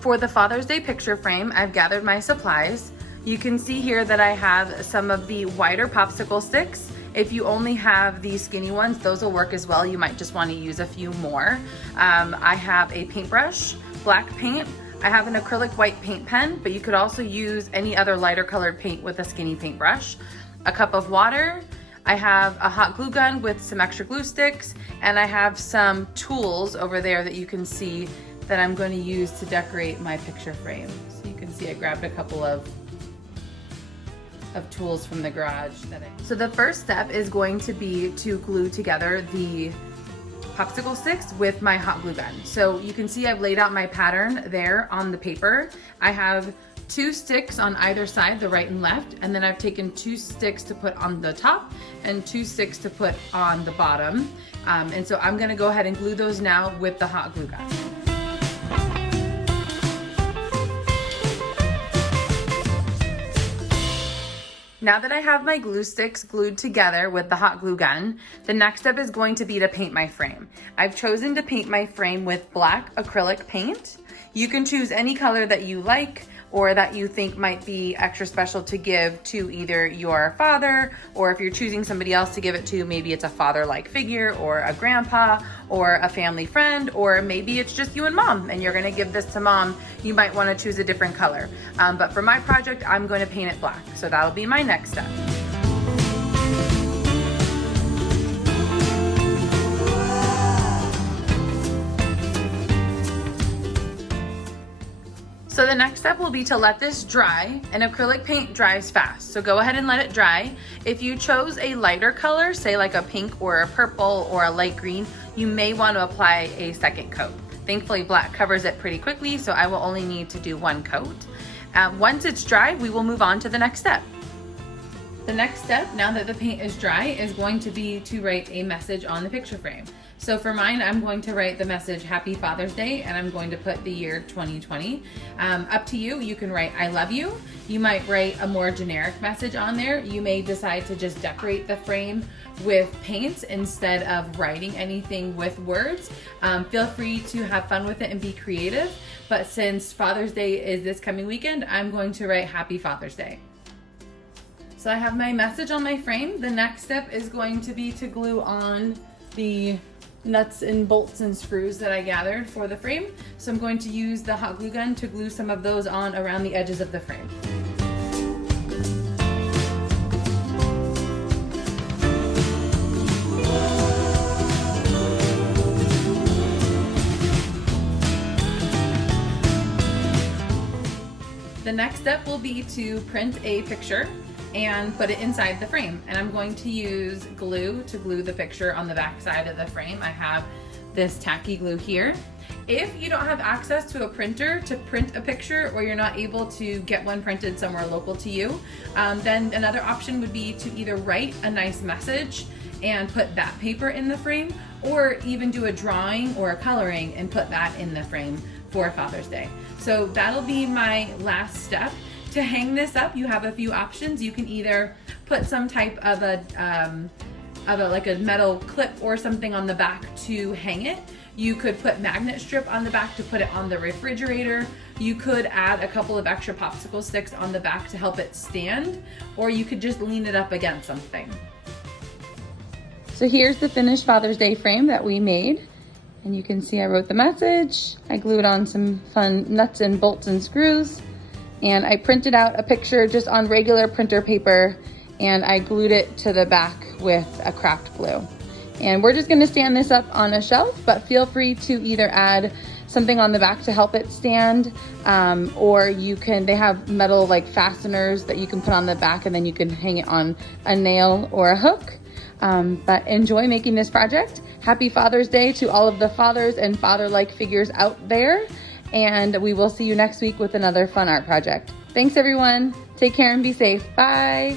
For the Father's Day picture frame, I've gathered my supplies. You can see here that I have some of the wider popsicle sticks. If you only have the skinny ones, those will work as well. You might just want to use a few more. I have a paintbrush, black paint. I have an acrylic white paint pen, but you could also use any other lighter colored paint with a skinny paintbrush. A cup of water. I have a hot glue gun with some extra glue sticks, and I have some tools over there that you can see that I'm going to use to decorate my picture frame. So you can see I grabbed a couple of tools from the garage. So the first step is going to be to glue together the popsicle sticks with my hot glue gun. So you can see I've laid out my pattern there on the paper. I have 2 sticks on either side, the right and left, and then I've taken 2 sticks to put on the top and 2 sticks to put on the bottom. And so I'm gonna go ahead and glue those now with the hot glue gun. Now that I have my glue sticks glued together with the hot glue gun, the next step is going to be to paint my frame. I've chosen to paint my frame with black acrylic paint. You can choose any color that you like or that you think might be extra special to give to either your father, or if you're choosing somebody else to give it to, maybe it's a father-like figure or a grandpa or a family friend, or maybe it's just you and mom and you're gonna give this to mom. You might wanna choose a different color. But for my project, I'm gonna paint it black. So that'll be my next step. So the next step will be to let this dry, and acrylic paint dries fast. So go ahead and let it dry. If you chose a lighter color, say like a pink or a purple or a light green, you may want to apply a second coat. Thankfully, black covers it pretty quickly, so I will only need to do 1 coat. Once it's dry, we will move on to the next step. The next step, now that the paint is dry, is going to be to write a message on the picture frame. So for mine, I'm going to write the message, Happy Father's Day, and I'm going to put the year 2020. Up to you, you can write, I love you. You might write a more generic message on there. You may decide to just decorate the frame with paint instead of writing anything with words. Feel free to have fun with it and be creative. But since Father's Day is this coming weekend, I'm going to write Happy Father's Day. So I have my message on my frame. The next step is going to be to glue on the nuts and bolts and screws that I gathered for the frame. So I'm going to use the hot glue gun to glue some of those on around the edges of the frame. The next step will be to print a picture and put it inside the frame. And I'm going to use glue to glue the picture on the back side of the frame. I have this tacky glue here. If you don't have access to a printer to print a picture, or you're not able to get one printed somewhere local to you, then another option would be to either write a nice message and put that paper in the frame, or even do a drawing or a coloring and put that in the frame for Father's Day. So that'll be my last step. To hang this up, you have a few options. You can either put some type of like a metal clip or something on the back to hang it. You could put magnet strip on the back to put it on the refrigerator. You could add a couple of extra popsicle sticks on the back to help it stand, or you could just lean it up against something. So here's the finished Father's Day frame that we made. And you can see I wrote the message. I glued on some fun nuts and bolts and screws. And I printed out a picture just on regular printer paper, and I glued it to the back with a craft glue. And we're just gonna stand this up on a shelf, but feel free to either add something on the back to help it stand, or you can, they have metal like fasteners that you can put on the back, and then you can hang it on a nail or a hook. But enjoy making this project. Happy Father's Day to all of the fathers and father-like figures out there. And we will see you next week with another fun art project. Thanks everyone. Take care and be safe. Bye.